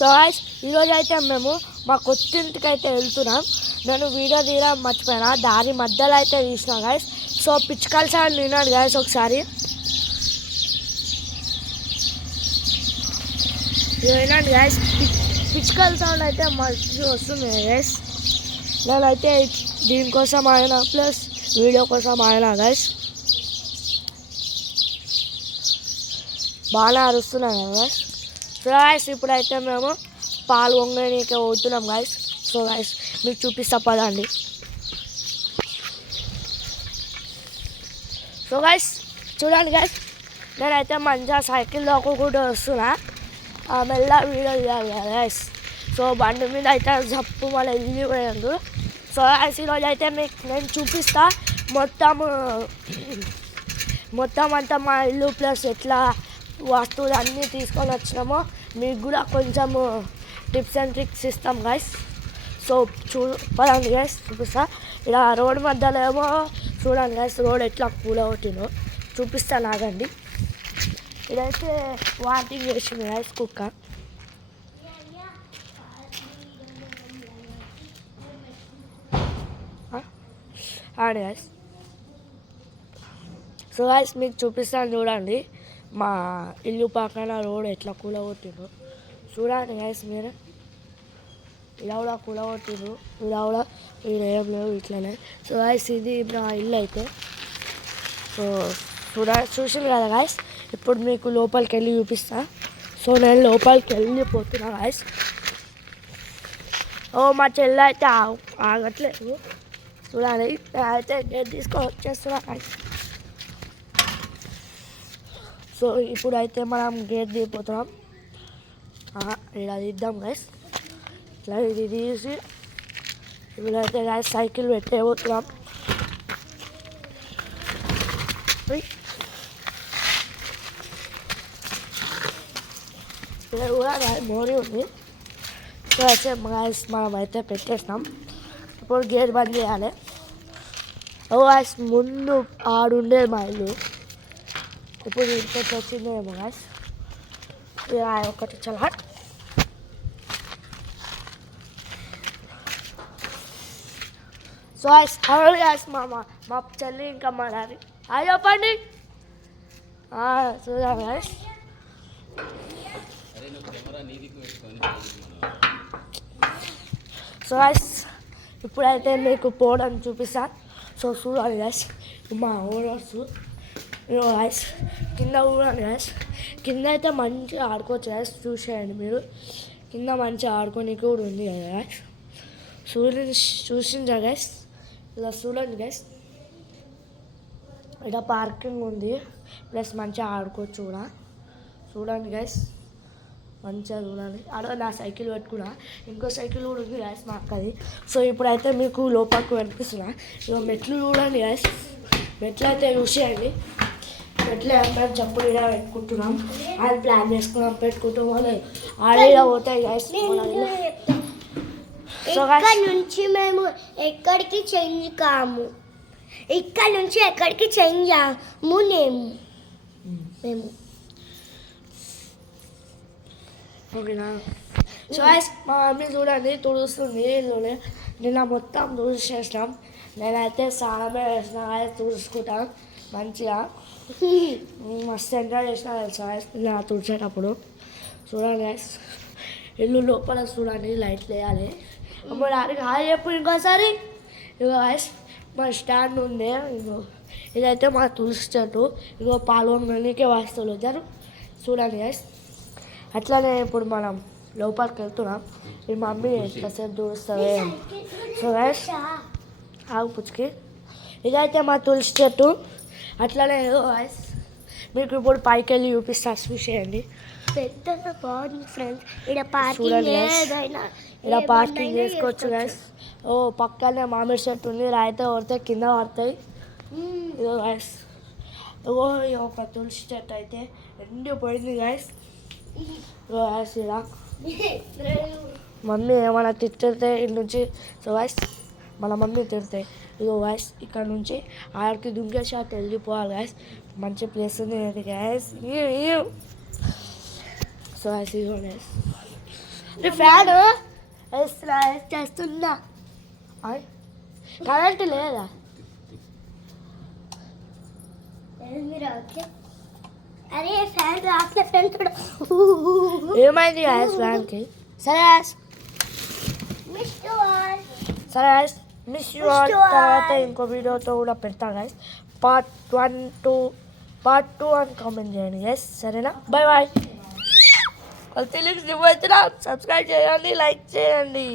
So guys ఈరోజు అయితే మేము మా కొత్తింటికి అయితే వెళ్తున్నాం. నేను వీడియో తీయడం మర్చిపోయినా, దారి మధ్యలో అయితే తీసిన గైస్. సో పిచ్చుకల సౌండ్ విన్నాడు గైస్ ఒకసారి. వినండి గైస్, పిచ్చుకల సౌండ్ అయితే మంచి వస్తుంది గైస్. నేనైతే దీనికోసం ఆయన ప్లస్ వీడియో కోసం ఆయన గైస్ బాగా అరుస్తున్నాను గైస్. సో గైస్ ఇప్పుడైతే మేము పాల్గొనడానికి పోతున్నాం గైస్. సో గైస్ మీకు చూపిస్తా పదండి. సో గైస్ చూడండి గైస్, నేనైతే మంచిగా సైకిల్ దొక్కకుండా వస్తున్నా, మెల్ల వీడియో తీయాలి గైస్. సో బండి మీద అయితే జప్పు మళ్ళీ వెళ్ళిపోయాడు. సో గైస్ ఈరోజు అయితే మీకు నేను చూపిస్తా మొత్తం అంతా మా ఇల్లు ప్లస్ ఎట్లా వస్తువులు అన్నీ తీసుకొని వచ్చినామో మీకు కూడా కొంచెము టిప్స్ అండ్ ట్రిక్స్ ఇస్తాం గైస్. సో పదండి గైస్ చూపిస్తా. ఇలా రోడ్ మధ్యలో ఏమో చూడండి గైస్, రోడ్ ఎట్లా కూలగొట్టినో చూపిస్తాను ఆగండి. ఇదైతే వాటింగ్ చేసింది గైస్ కుక్క. ఆడి గైస్. సో గైస్ మీకు చూపిస్తాను చూడండి, మా ఇల్లు పక్కన రోడ్ ఎట్లా కూలగొట్టిండ్రు చూడండి గైస్ మీరు. ఇలా కూడా కూలగొట్టిండ్రు, ఇలా కూడా వీడు ఏం లేవు ఇట్లనే. సో గైస్ ఇది నా ఇల్లు అయితే. సో చూసింది కదా గైస్, ఇప్పుడు మీకు లోపలికి వెళ్ళి చూపిస్తా. సో నేను లోపలికి వెళ్ళిపోతున్నా గైస్. మా చెల్లి అయితే ఆగట్లేదు చూడాలి. అయితే గేట్ తీసుకొని వచ్చేస్తున్నా గైస్. సో ఇప్పుడైతే మనం గేట్ దిగిపోతున్నాం. ఇలా తీద్దాం గైస్, ఇట్లా ఇది తీసి ఇప్పుడైతే గైస్ సైకిల్ పెట్టేపోతున్నాం. ఇక్కడ కూడా మోరీ ఉంది. సో అయితే గైస్ మనం అయితే పెట్టేసినాం. ఇప్పుడు గేట్ బంద్ చేయాలి. గైస్ ముందు ఆడుండేది మా ఇల్లు, ఇప్పుడు ఇంటికి వచ్చిందేమో గైస్. ఒకటి చాలా. సో గైస్ అవును గైస్, మా చెల్లి ఇంకా మా డాడీ అది చెప్పండి. చూద్దాం గైస్. సో గైస్ ఇప్పుడైతే మీకు పోవడం చూపిస్తాను. సో చూడాలి గైస్, మా ఓనర్స్ గైస్ కింద చూడండి గైస్. కింద అయితే మంచిగా ఆడుకోవచ్చు గైస్, చూసేయండి మీరు. కింద మంచిగా ఆడుకోనికి కూడా ఉంది కదా గైస్. చూసిందా గైస్, ఇలా చూడండి గైస్. ఇక్కడ పార్కింగ్ ఉంది ప్లస్ మంచిగా ఆడుకోవచ్చు కూడా. చూడండి గైస్ మంచిగా చూడండి. ఆడ నా సైకిల్ పెట్టుకున్నా, ఇంకో సైకిల్ కూడా ఉంది గైస్ మా అక్కది. సో ఇప్పుడైతే మీకు లోపలికి కనిపిస్తున్నా. ఇక మెట్లు చూడండి గైస్, మెట్లు అయితే చూసేయండి. మెట్లు ఏమంటారు చెప్పులు ఇలా పెట్టుకుంటున్నాం, అది ప్లాన్ చేసుకున్నాం పెట్టుకుంటాం. వాళ్ళు ఆడ పోతాయి గైస్. సో ఇక్కడ నుంచి మేము ఎక్కడికి చేంజ్ కాము, ఇక్కడ నుంచి ఎక్కడికి చేంజ్ అవ్వము మేము. ఓకేనా. సో గైస్ మా మమ్మీ చూడండి తుడుస్తుంది ఇల్లుని. నిన్న మొత్తం తుడిచేసినాం. నేనైతే స్నానమే వేసిన గైస్, తుడుచుకుంటాం మంచిగా. మస్తు ఎంజాయ్ చేసిన తెలుసా గైస్ నిన్న తుడిచేటప్పుడు. చూడండి గైస్ ఇల్లు లోపల చూడండి, లైట్లు వేయాలి. అమ్మ డాడీకి హాయ్ చెప్పు ఇంకోసారి. ఇగో గైస్ మా స్టాండ్ ఉంది, ఇగో ఇదైతే మా తులసి చెట్టు. ఇగో పాల్గొనడానికే వస్తువులు వచ్చారు చూడండి గైస్. అట్లానే ఇప్పుడు మనం లోపలికి వెళ్తున్నాం. ఈ మమ్మీ ఎంతసేపు చూస్తుంది. సో గైస్ ఆగు పుచ్చుకి. ఇదైతే మా తులసి చెట్టు. అట్లానే గైస్ మీకు ఇప్పుడు పైకి వెళ్ళి చూపిస్తా, చూసేయండి. పెద్దగా బాగుంది ఫ్రెండ్స్. ఇక్కడ పార్కింగ్ ఇలా పార్కింగ్ చేసుకోవచ్చు గైస్. పక్కనే మామిడి చెట్టు ఉంది, రాయితే కొడితే కింద పడతాయి. ఇదో గైస్ ఒక తులసి చెట్టు అయితే ఎండిపోయింది గైస్. గైస్ ఇలా మమ్మీ ఏమైనా తిట్టితే ఇటు నుంచి. సో గైస్ మన మమ్మీ తిడతాయి. ఇగో గైస్ ఇక్కడ నుంచి ఆడికి దుంగేసి అటు వెళ్ళిపోవాలి గైస్. మంచి ప్లేస్ ఉంది గైస్. సో గైస్ ఇగో గైస్ ఫ్యాన్ చేస్తున్నా కరెంట్ లేదా మీరు ఓకే అరే ఫ్యాన్ రాట్లే ఫ్యాన్ కూడా ఏమైంది గాయస్ ఫ్యాన్కి సరే guys. మిస్ యు ఆల్ సరే guys, మిస్ యూ ఆల్. తర్వాత ఇంకో వీడియోతో కూడా పెడతా గైస్. పార్ట్ 2 అని కామెంట్ చేయండి గైస్, సరేనా? Bye bye. తెలుగు సబ్స్క్రైబ్ చేయండి, లైక్ చేయండి.